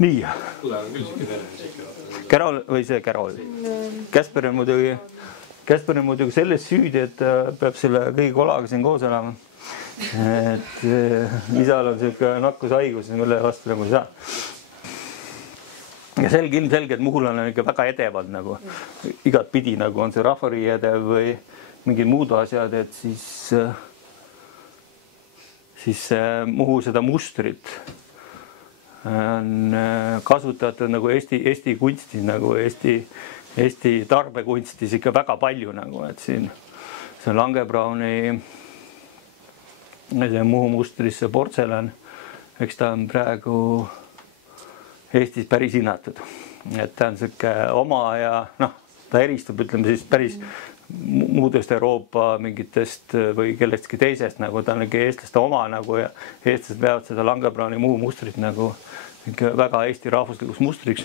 nii. Carol või see Carol. Käsper on muidugi selles süüdi, et ta peab selle kõigi kolaga siin koos elama. Et isal on selline nakkushaigus, mille vastu nagu ei saa. Ja ilmselgelt Muhul on ikka väga edevad nagu igat pidi, nagu on see rahvari edev või mingid muud asjad, et siis Muhu seda mustrit on kasutatud nagu Eesti kunstis, nagu Eesti tarbekunstis ikka väga palju nagu, et siin see Langebrauni Muhu mustris see portselan, eks ta on praegu Eestis päris hinnatud, et ta on siuke oma ja ta eristub, ütleme siis päris muudest Euroopa mingitest või kellestki teisest, nagu ta on ikka eestlaste oma nagu ja eestlased veavad seda Langebrauni Muhu mustrit nagu ikka väga Eesti rahvuslikuks mustriks.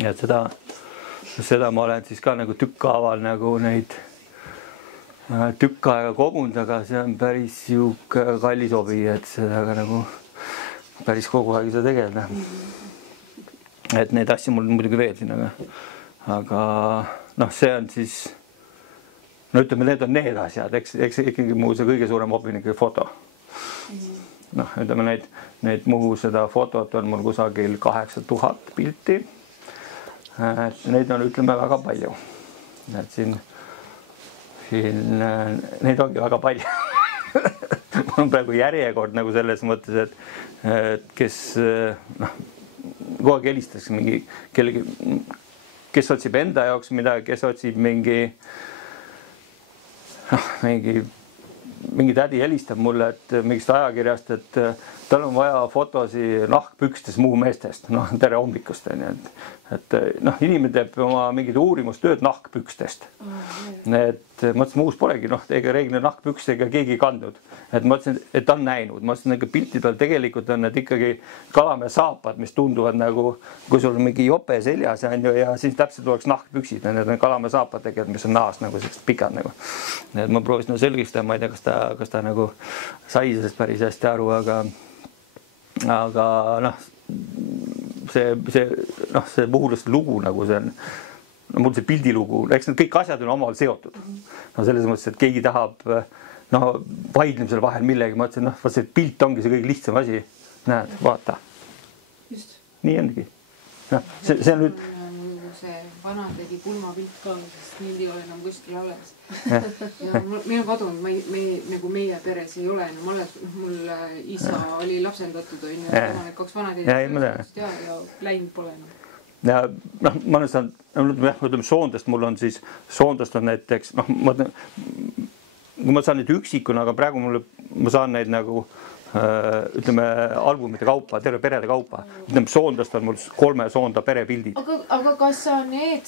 Ja seda ma olen siis ka nagu tükkhaaval nagu neid tükk aega kogunud, aga see on päris siuke kallis hobi, et seda ka nagu päris kogu aeg ei saa tegeleda. Et neid asju mul muidugi veel siin, aga see on siis, ütleme, need on need asjad, eks ikkagi muu see kõige suurem hobi on ikkagi foto. Ütleme, neid Muhu seda fotot on mul kusagil 8000 pilti. Neid on, ütleme, väga palju. Et siin neid ongi väga palju. Mul on praegu järjekord nagu selles mõttes, et kes kogu aeg helistakse mingi kellegi, kes otsib enda jaoks midagi, kes otsib mingi tädi helistab mulle, et mingist ajakirjast, et tal on vaja fotosi nahkpükstes Muhu meestest, tere hommikust, et inimene teeb oma mingid uurimustööd nahkpükstest. Et mõtlesin, Muhus polegi, ega reeglina nahkpükste ega keegi kandnud. Et mõtlesin, et ta on näinud. Mõtlesin, et pilti peal tegelikult on need ikkagi Kalamäe saapad, mis tunduvad nagu, kui sul on mingi jope seljas ja siis täpselt oleks nahkpüksid. Need on Kalamäe saapad tegelikult, mis on naast nagu sellised pikad nagu. Et ma proovisin selgistada, ma ei tea, kas ta nagu sai sellest päris hästi aru, aga see Muhulaste lugu nagu see on, mul see pildilugu, eks need kõik asjad on omavahel seotud. Selles mõttes, et keegi tahab vaidlemisel vahel millegi, ma ütlesin, see pilt ongi see kõige lihtsam asi. Näed, vaata. Just. Nii ongi. See on nüüd... See vana tegi pulmapilt ka, sest mind ei ole enam kuskil alles. Ja meil on kadunud, nagu meie peres ei ole enam alles. Mul isa oli lapsendatud, tema need 2 vanad ja läinud pole enam. Ja ma olen saanud, soondest mul on siis, soondest on näiteks, kui ma saan neid üksikuna, aga praegu ma saan neid nagu, ütleme, albumite kaupa, terve perede kaupa. Ütleme, soondest on mul 3 soonda perepildid. Aga kas sa need,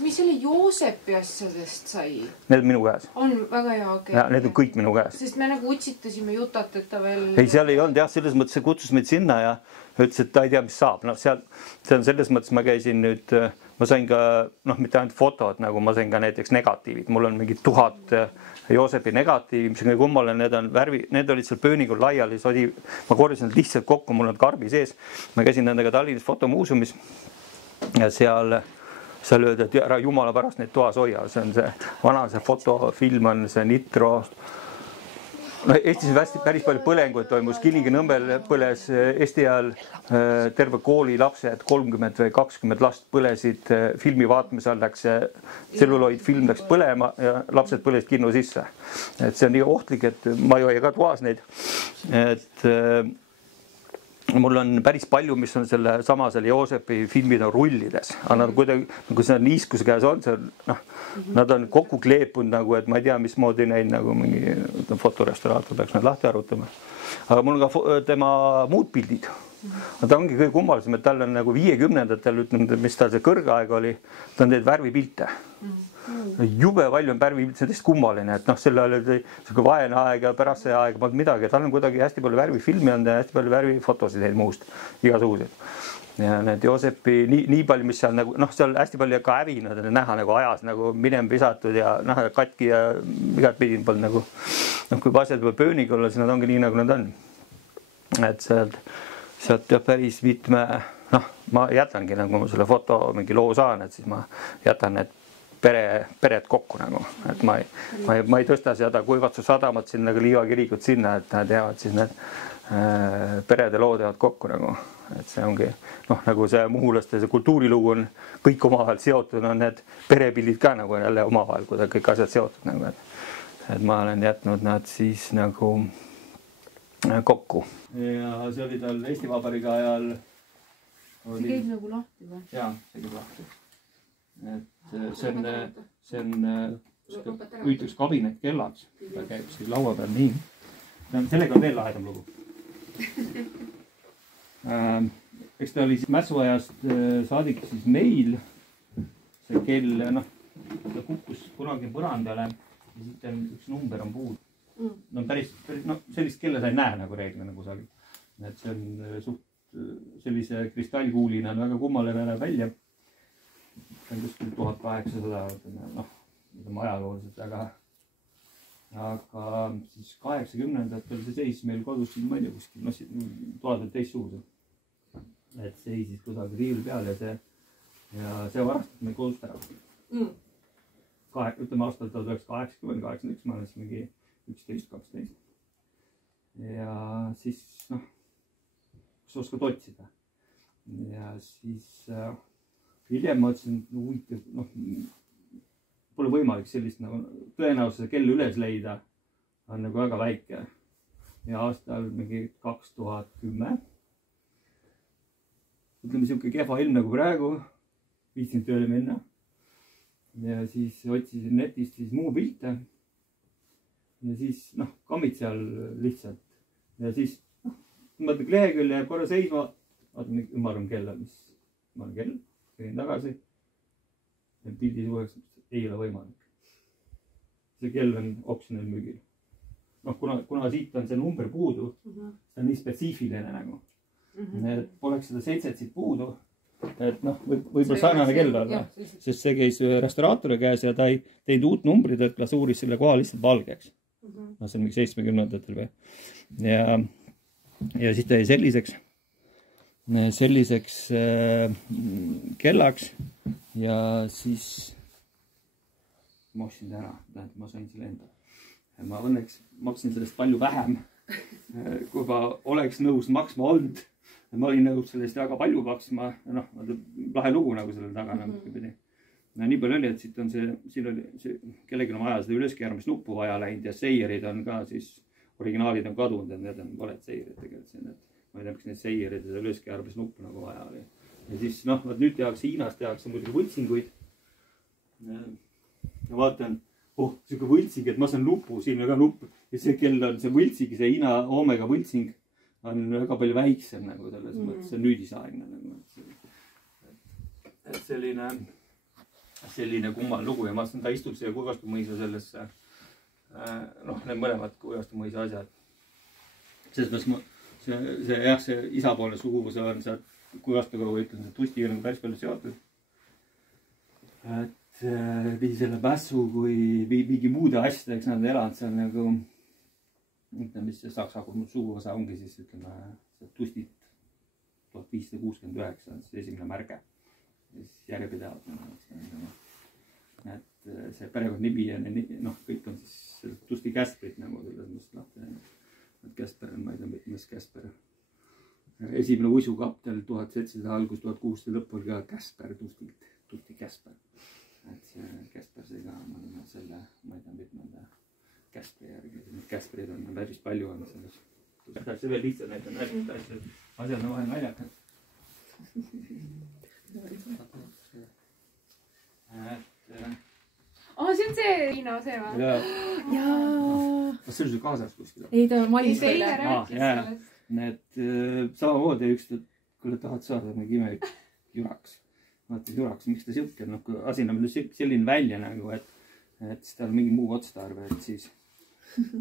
mis selle Joosepi asjadest sai? Need on minu käes. On väga hea, okei. Ja need on kõik minu käes. Sest me nagu utsitasime jutat, et ta veel... Ei, seal ei olnud, selles mõttes see kutsus meid sinna ja ütles, et ta ei tea, mis saab. Seal on selles mõttes, ma käisin nüüd, ma sain ka, mitte ainult fotod, nagu ma sain ka näiteks negatiivid. Mul on mingi 1000 Joosepi negatiivi, mis on kummaline, need olid seal pööningul laiali, ma korjasin need lihtsalt kokku, mul on karbi sees. Ma käisin nendega Tallinnas fotomuuseumis ja seal öeldi, et ära jumala pärast neid toas hoia. See on see vana, see fotofilm on see Nitro. Eestis on päris palju põlenguid toimus. Kilingi-Nõmmel põles Eesti ajal terve kooli lapsed, 30 või 20 last põlesid filmi vaatamise all, läks tselluloid film läks põlema ja lapsed põlesid kinno sisse. Et see on nii ohtlik, et ma ei hoia ka toas neid. Et mul on päris palju, mis on selle Joosepi filmid on rullides. Aga kuidagi, kui see on niiskuse käes on, nad on kokku kleepunud nagu, et ma ei tea, mismoodi neid nagu mingi fotorestauraator peaks nad lahti arutama. Aga mul on ka tema muud pildid. Ta ongi kõige kummalisem, et tal on nagu 50-ndatel, ütleme, mis tal see kõrgaeg oli, ta on teed värvipilte. Jube palju on värvipilte, see on tõesti kummaline, et selle oli vaene aeg ja pärast see aeg polnud midagi. Tal on kuidagi hästi palju värvifilmi on ja hästi palju värvifotosid neid muust, igasuguseid. Ja need Joosepi, nii palju, mis seal nagu, seal hästi palju ka hävinud on näha nagu ajas nagu minem visatud ja katki ja igat pidi polnud nagu, kui asjad juba pöönig olla, siis nad ongi nii, nagu nad on. Et sealt jah päris mitme, noh, ma jätangi nagu selle foto mingi loo saan, et siis ma jätan need pered kokku nagu, et ma ei tõsta seda Kuivatsu sadamat sinna, liivakirikut sinna, et nad jäävad siis need perede lood jäävad kokku nagu, et see ongi, noh, nagu see muhulaste see kultuurilugu on kõik omavahel seotud, on need perepildid ka nagu jälle omavahel, kui kõik asjad seotud nagu, et ma olen jätnud nad siis nagu kokku. Ja see oli tal Eesti Vabariigi ajal. See käib nagu lahti või? Jaa, see käib lahti. Et see on ütleks kabinet kellaks, ta käib siis laua peal nii. Sellega on veel lahedam lugu. Eks ta oli siis mässuajast saadik siis meil. See kell, noh, ta kukkus kunagi põrandale ja siit on üks number on puud. No päris, no sellist kella sa ei näe nagu reeglina kusagil. Et see on suht sellise kristallkuulina on väga kummaline näeb välja. See on kuskil 1800, noh, ajalooliselt, aga siis 80-ndatel see seis meil kodus siin, ma ei tea, kuskil, noh, toad on teistsugused. Et seisis kusagil riiul peal ja see varastati meil kodust ära. Ütleme aastal 1980, 81, ma olen siis mingi 11-12. Ja siis, noh, kus oskad otsida. Ja siis hiljem ma ütlesin, et huvitav, noh, pole võimalik sellist nagu tõenäosus kell üles leida on nagu väga väike. Ja aastal mingi 2010. Ütleme siuke kehva ilm nagu praegu, viitsinud tööle minna. Ja siis otsisin netist siis muu pilte. Ja siis, noh, kammid seal lihtsalt. Ja siis, noh, mõtled lehekülje korra seisma, vaatan, ümarrum kella, mis ümarrum kell, käin tagasi. Ja pildi suureks ei ole võimalik. See kell on oksjonil müügil. Noh, kuna siit on see number puudu, see on nii spetsiifiline nagu. Et poleks seda 7 siit puudu, et noh, võib-olla sarnane kell olla, sest see käis restauraatori käes ja ta ei teinud uut numbrit, et glasuuris selle koha lihtsalt valgeks. No see on mingi 70-ndatel või. Ja siis ta jäi selliseks kellaks ja siis ma ostsin ära, ma sain selle enda. Ma õnneks maksin sellest palju vähem, kui ma oleks nõus maksma olnud. Ma olin nõus sellest väga palju maksma, noh, lahe lugu nagu selle taga nagu pidi. Nii palju oli, et siit on siin oli kellelgi on vaja seda üleskeeramisnuppu vaja läinud ja seirid on ka siis, originaalid on kadunud, et need on valed seirid tegelikult siin, et ma ei tea, miks need seirid ja üleskeeramisnuppu nagu vaja oli. Ja siis, noh, nüüd tehakse Hiinas, tehakse muidugi võltsinguid. Ja vaatan, siuke võltsing, et ma saan nupu, siin on ka nupp ja see kell on see võltsing, see Hiina Omega võltsing on väga palju väiksem nagu selles mõttes, see on nüüdisaegne nagu. Et selline kummal lugu ja ma saan, ta istub siia Kuivastu mõisa sellesse, noh, need mõlemad Kuivastu mõisa asjad. Selles mõttes see isapoolne suguvõsa on sealt Kuivastuga, kui ütlen, see Tustiga on päris palju seotud. Et nii selle mässu kui mingi muude asjadeks nad elanud, see on nagu, ütleme, mis see saksa suguvõsa ongi siis, ütleme, see Tustit 1569 on see esimene märge. Ja siis järjepidevalt. Et see perekond nimi ja noh, kõik on siis Tusti Käsprit nagu selles mõttes lahti. Käsper on, ma ei tea, mitmes Käsper. Esimene uisukaptel 1700 algus, 1600 lõpp oli ka Käsper Tustilt, Tusti Käsper. Et see Käsper see ka, ma olen selle, ma ei tea, mitmenda Käspri järgi. Käsprid on päris palju on selles. See veel lihtsalt näitab asjad on vahel naljakad. See on see Hiina see või? Jaa. Kas see oli sul kaasas kuskil? Ei, ta malis teile. Need samamoodi üks, kui tahad saada mingi imelik juraks. Vaata juraks, miks ta siuke on, kui asi on selline välja nagu, et siis tal on mingi muu otstarve, et siis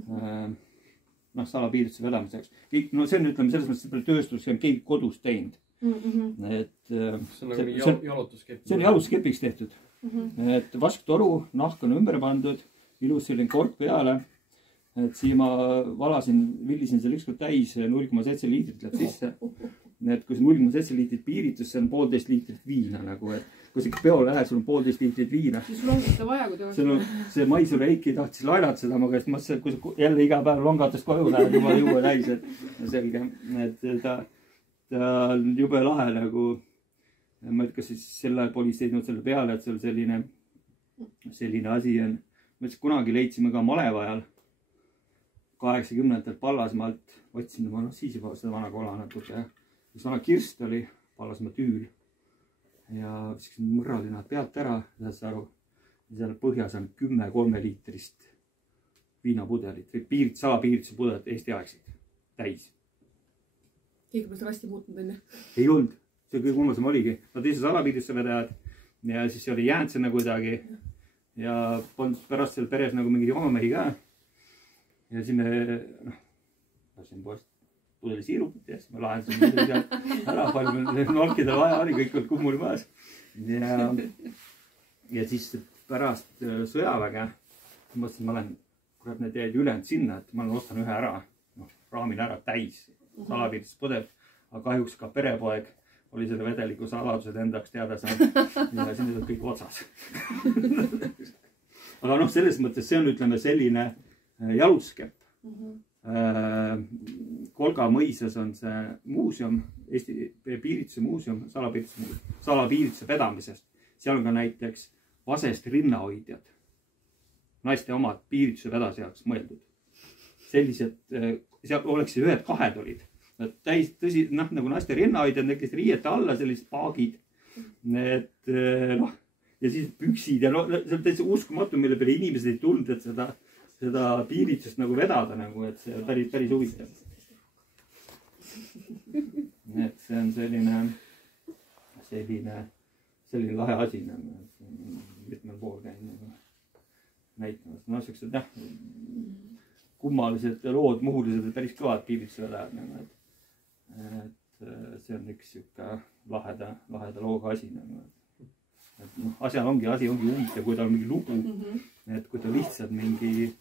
noh, salapiirutuse vedamiseks. No see on, ütleme, selles mõttes, et tööstus on keegi kodus teinud. See on jalutuskepiks tehtud. Et vasktoru, nahk on ümber pandud, ilus selline kork peale. Et siia ma valasin, villisin seal ükskord täis, 0,7 liitrit läheb sisse. et kui see 0,7 liitrit piiritus, see on 1,5 liitrit viina nagu, et kui sa ikka peole lähed, sul on 1,5 liitrit viina. Siis sul ongi seda vaja, kui ta see Maisur Eiki tahtis laenata seda ma käest, ma mõtlesin, kui sa jälle iga päev longatest koju lähed, juba juua täis, et selge, et ta on jube lahe nagu, ma et kas siis selle ajal politsei teinud selle peale, et seal selline asi on. Ma ütlesin, kunagi leidsime ka malev ajal 80-ndalt Pallasmaalt, otsin ma siis juba seda vana kola natuke. Üks vana kirst oli Pallasmaa tüül ja mõrrali nad pealt ära, aru. Ja seal põhjas on 10 3-liitrist viinapudelit või salapiirituse pudelit Eesti aegsid täis. Keegi pole rasti muutnud enne? Ei olnud, see kõige kummalisem oligi. Nad teise salapiirituse vedajad ja siis oli jäänud sinna kuidagi ja polnud pärast seal peres nagu mingi joomemehi ka. Ja siis me lasin poest pudeli siirupit ja siis me lahendasime ära, palju meil nolkida vaja oli, kõik olid kummuli maas. Ja siis pärast sõjaväge mõtlesin, ma olen, kurat, need jäid ülejäänud sinna, et ma ostan ühe ära, raamin ära täis salapiiritus pudel, aga kahjuks ka perepoeg oli selle vedeliku saladused endaks teada saanud ja siin olid kõik otsas. Aga selles mõttes see on, ütleme, selline jaluskepp. Kolga mõisas on see muuseum, Eesti piirituse muuseum, salapiirituse vedamisest. Seal on ka näiteks vasest rinnahoidjad, naiste omad piirituse vedasjaks mõeldud. Sellised, seal oleks ühed-kahed olid. Täis tõsi, nagu naiste rinnahoidjad, nekest riiete alla sellised paagid. Ja siis püksid ja see on täitsa uskumatu, mille peale inimesed ei tulnud, et seda piiritsust nagu vedada, nagu, et see päris huvitav. Et see on selline lahe asi, mitmel pool käin näitamas. Sellised kummalised lood, muhulised, päris kõvad piiritsuse vedajad. Et see on üks siuke laheda looga asi. Asi ongi huvitav, kui ta on mingi lugu, et kui ta lihtsalt mingi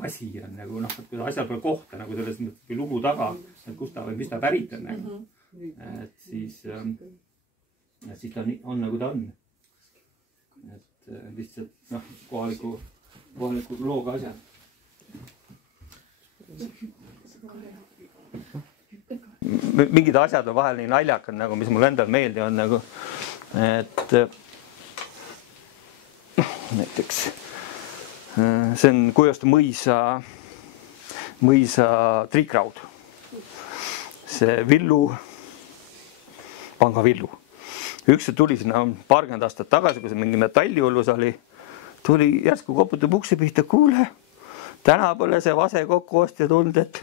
asi on nagu, et kui ta asjal pole kohta nagu selles mõttes, kui lugu taga, et kus ta või mis ta pärit on nagu. Et siis ta on nagu ta on. Et lihtsalt kohaliku looga asja. Mingid asjad on vahel nii naljakad, nagu, mis mul endal meeldi on nagu, et näiteks see on Kuiostu mõisa triikraud. See Villu, panga Villu. Üks tuli sinna paarkümmend aastat tagasi, kui see mingi metallihullus oli, tuli järsku koputab ukse pihta, kuule, täna pole see vase kokkuostja tulnud, et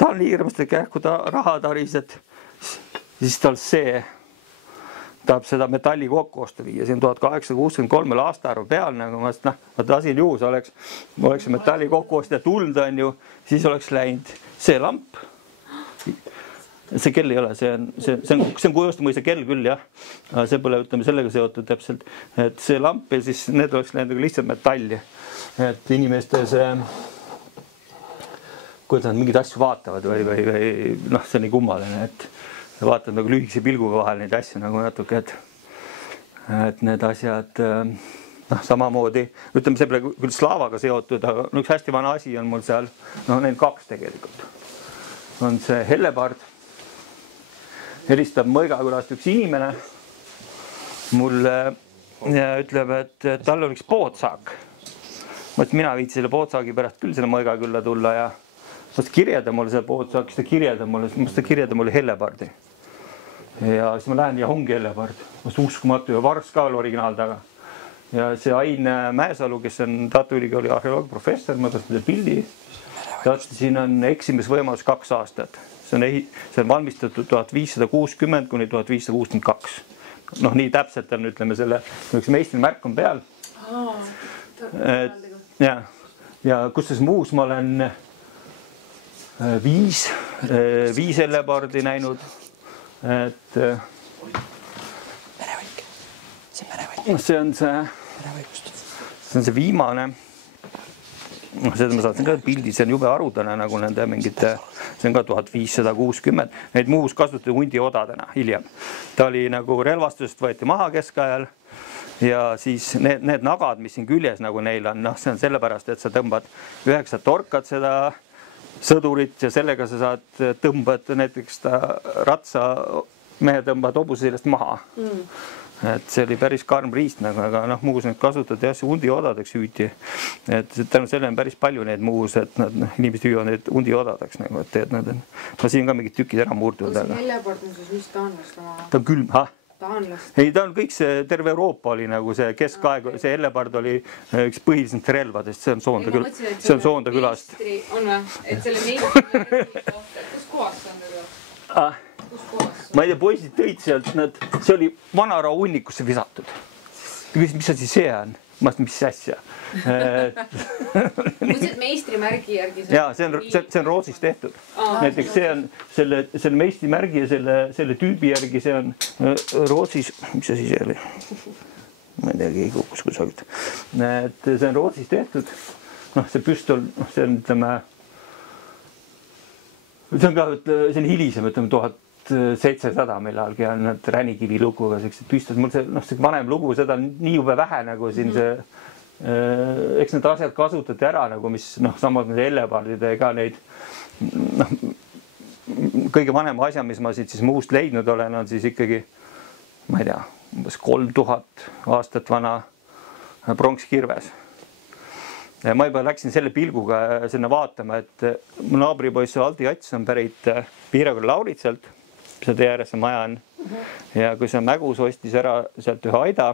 ta on hirmast, et kähku ta raha taris, et siis tal tahab seda metalli kokku osta viia. See on 1863 aastaarvu peal, nagu ma lasin juhus, oleks see metalli kokku ostja tuld, on ju, siis oleks läinud see lamp. See kell ei ole, see on Kuiostu mõisa kell küll, jah. See pole, ütleme, sellega seotud täpselt. Et see lamp ja siis need oleks läinud lihtsalt metalli. Et inimeste kuidas nad mingid asju vaatavad või see on nii kummaline, et vaatad nagu lühikese pilguga vahel neid asju nagu natuke, et need asjad samamoodi, ütleme, see pole küll Slaavaga seotud, aga üks hästi vana asi on mul seal, neil kaks tegelikult. On see Hellebard, helistab Mõigakülast üks inimene mulle ja ütleb, et tal on üks poodsaak. Mina viitsin selle poodsaagi pärast küll selle Mõigakülla tulla ja kirjada mulle selle poodsaak, siis ta kirjada mulle Hellebardi. Ja siis ma lähen ja ongi Hellebard. Uskumatu ja Vars ka oli originaal taga. Ja see Ain Mäesalu, kes on Tartu Ülikooli arheoloogiaprofessor, ma tõstan selle pildi. Siin on eksimisvõimalus 2 aastat. See on valmistatud 1560 kuni 1562. Nii täpselt on, ütleme, selle meistrimärk on peal. Ja kusjuures muus ma olen 5 Hellebardi näinud. See on see viimane. seda ma saatsin ka pildi, see on jube harudane nagu nende mingite, see on ka 1560, neid Muhus kasutati hundiodadena hiljem. Ta oli nagu relvastusest võeti maha keskajal ja siis need nagad, mis siin küljes nagu neil on, noh, see on sellepärast, et sa tõmbad 9 torkad seda sõdurit ja sellega sa saad tõmbad näiteks ratsa mehe tõmbad hobuse sellest maha. Et see oli päris karm riist, aga noh, Muhus need kasutati jah, hundiodadeks hüüti. Et tänu selle on päris palju neid Muhus, et nad inimesed hüüvad need hundiodadeks nagu, et nad on, no siin ka mingid tükid ära murduvad. On see Hellepard muuseas vist taanlast oma? Ta on külm, Taanlast? Ei, ta on kõik see, terve Euroopa oli nagu see keskaeg, see Hellepard oli üks põhilisest relvadest, see on Soonda külast. On või? Et selle meistri kus kohas see on teda? Ma ei tea, poisid tõid sealt, see oli vanaraha hunnikusse visatud. Mis asi see on? Ma ütlen, mis asja? Mõtlesid meistrimärgi järgi? Jaa, see on Rootsist tehtud. Näiteks see on selle meistrimärgi ja selle tüübi järgi, see on Rootsis, mis asi see oli? Ma ei tea, keegi kukkus kusagilt. See on Rootsis tehtud. See püstol, see on, ütleme, see on hilisem, ütleme, 1700 millalgi on need Ränikivi luguga sellised püstud. Mul see vanem lugu, seda on nii jube vähe nagu siin see, eks need asjad kasutati ära nagu, mis samad need Hellepardide ega neid, kõige vanema asja, mis ma siit siis Muhust leidnud olen, on siis ikkagi, ma ei tea, umbes 3000 aastat vana pronkskirves. Ma juba läksin selle pilguga sinna vaatama, et mu naabripoiss Aldi Jats on pärit Piiraküla Lauritselt, see tee ääres see maja on. Ja kui see Mägus ostis ära sealt ühe aida,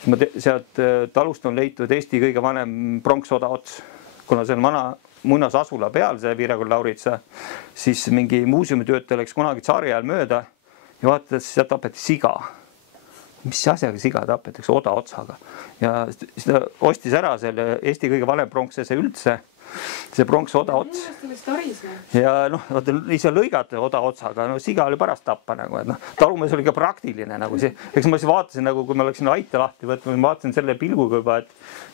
siis sealt talust on leitud Eesti kõige vanem pronksoda ots. Kuna see on vana munas asula peal, see Piiraküla Lauritsa, siis mingi muuseumitöötaja läks kunagi tsaari ajal mööda ja vaatad, et sealt tapeti siga. Mis asjaga siga tapetakse? Oda otsaga. Ja siis ta ostis ära selle Eesti kõige vanem pronksese üldse, see pronks oda ots. Ja ise lõigata oda otsaga, siga oli pärast tappa nagu, et talumees oli ka praktiline nagu see. Eks ma siis vaatasin nagu, kui ma läksin aita lahti võtma, ma vaatasin selle pilguga juba,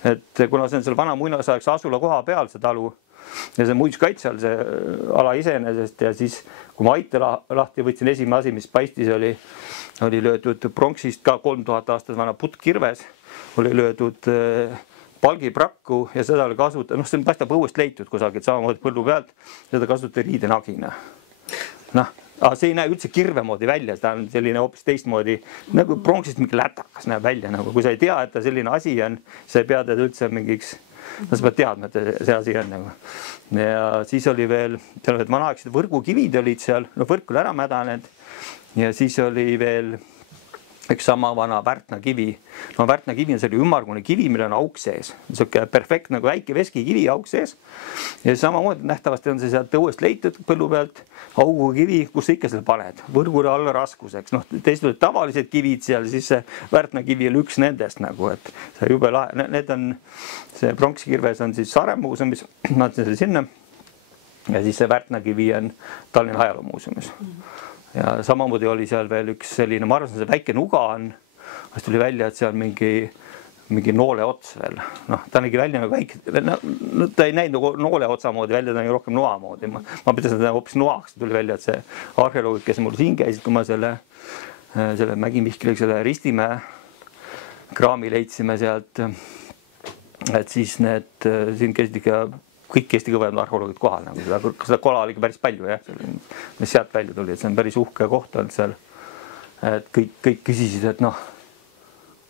et kuna see on selle vana muinasaegse asula koha peal see talu ja see muinsuskaitse all see ala iseenesest ja siis kui ma aita lahti võtsin, esimene asi, mis paistis oli löödud pronksist ka 3000 aastat vana puttkirves, oli löödud palgiprakku ja seda oli kasutada, see paistab õuest leitud kusagilt samamoodi põllu pealt, seda kasutati riidenagina. Aga see ei näe üldse kirve moodi välja, seda on selline hoopis teistmoodi, nagu pronksist mingi lätakas näeb välja, nagu kui sa ei tea, et ta selline asi on, sa ei pea teda üldse mingiks, sa pead teadma, et see asi on nagu. Ja siis oli veel, vanaaegsed võrgukivid olid seal, võrk oli ära mädanenud ja siis oli veel üks sama vana Värtna kivi. Värtna kivi on selline ümmargune kivi, millel on auk sees. See perfekt nagu väike veskikivi auk sees. Ja samamoodi nähtavasti on see sealt õuest leitud põllu pealt augu kivi, kus sa ikka selle paned. Võrgule alla raskuseks. Teised olid tavalised kivid seal, siis see Värtna kivi oli üks nendest nagu, et see jube lahe. Need on, see pronkskirves on siis Saare muuseumis, ma ütlen selle sinna. Ja siis see Värtna kivi on Tallinna ajaloomuuseumis. Ja samamoodi oli seal veel üks selline, ma arvasin, see väike nuga on, siis tuli välja, et see on mingi noole ots veel. Ta nägi välja nagu väike, ta ei näinud noole otsa moodi välja, ta nägi rohkem noa moodi. Ma pidasin seda hoopis noaks, tuli välja, et see arheoloogid, kes mul siin käisid, kui ma selle Mägi-Mihkliga selle Ristimäe kraami leidsime sealt, et siis need siin käisid ikka kõik Eesti kõvemad arheoloogid kohal, nagu seda kola oli päris palju, mis sealt välja tuli, et see on päris uhke koht olnud seal. Et kõik küsisid, et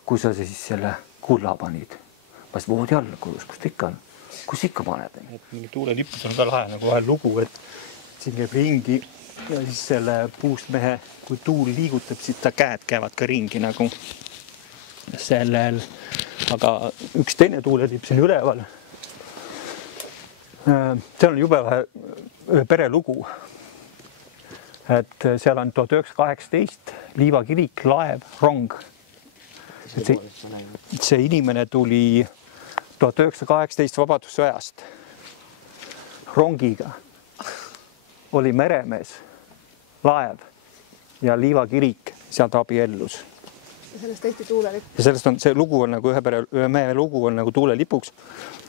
kus sa siis selle kulla panid? Ma siis voodi alla kodus, kus ta ikka on? Kus ikka paned? Mingi tuulelippus on ka lahe nagu vahel lugu, et siin käib ringi ja siis selle puust mehe, kui tuul liigutab, siis ta käed käivad ka ringi nagu sellel, aga üks teine tuulelipp siin üleval. Seal on jube ühe pere lugu, et seal on 1918 Liiva kirik, laev, rong. See inimene tuli 1918 vabadussõjast rongiga, oli meremees, laev ja Liiva kirik sealt abiellus. Ja sellest tehti tuulelipp. Ja sellest on, see lugu on nagu ühe mehe lugu on nagu tuulelipuks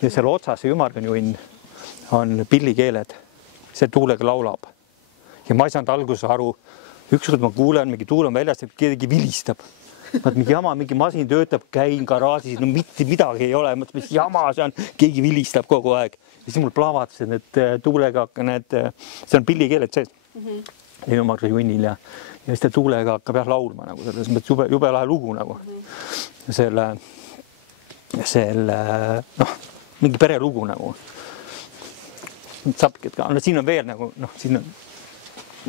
ja seal otsas see ümmarganjunn on pillikeeled. See tuulega laulab. Ja ma ei saanud alguses aru. Ükskord ma kuulen, mingi tuul on väljas, et keegi vilistab. Mingi jama, mingi masin töötab, käin garaažis, no mitte midagi ei ole. Mis jama see on, keegi vilistab kogu aeg. Ja siis mul plavaatasid need tuulega, see on pillikeeled sees. Ja ümmarganjunnil ja siis ta tuulega hakkab laulma nagu selles mõttes jube lahe lugu nagu. Selle mingi perelugu nagu. Sapkid ka. No siin on veel nagu, siin on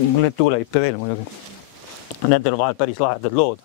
mul need tuulelippe veel muidugi. Nendel on vahel päris lahedad lood.